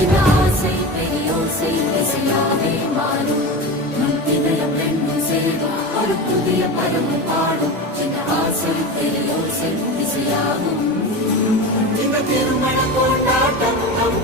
சின்ன ஆசை பெரியோசை இசையாவே மாறும் நம் இதயம் ரெண்டும் சேரும் ஒரு புதிய பதமும் பாடும் சின்ன ஆசை பெரியோசை இசையாகும் இந்த திருமண கொண்டாட்டம் நம்